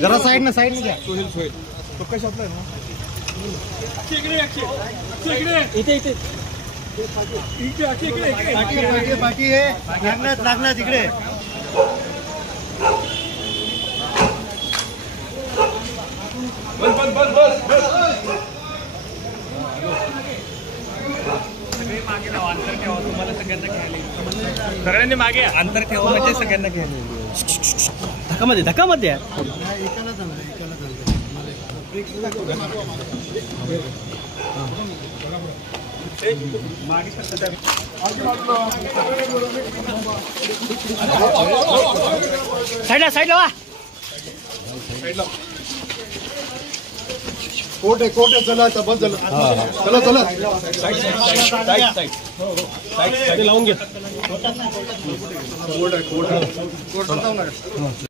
जरा साइड ना घ्या. सोहेल तो काय शॉपला आहे ना. इथे बाकी हे लागणार इकडे. बस. मागे लावा, अंतर ठेवा, तुम्हाला सगळ्यांना घ्यायला. सगळ्यांनी मागे अंतर ठेवा म्हणजे सगळ्यांना घ्यायला. धक्कामध्ये साईडला वा. कोट आहे चला आता बस झालं. चला लावून घे. कोट आहे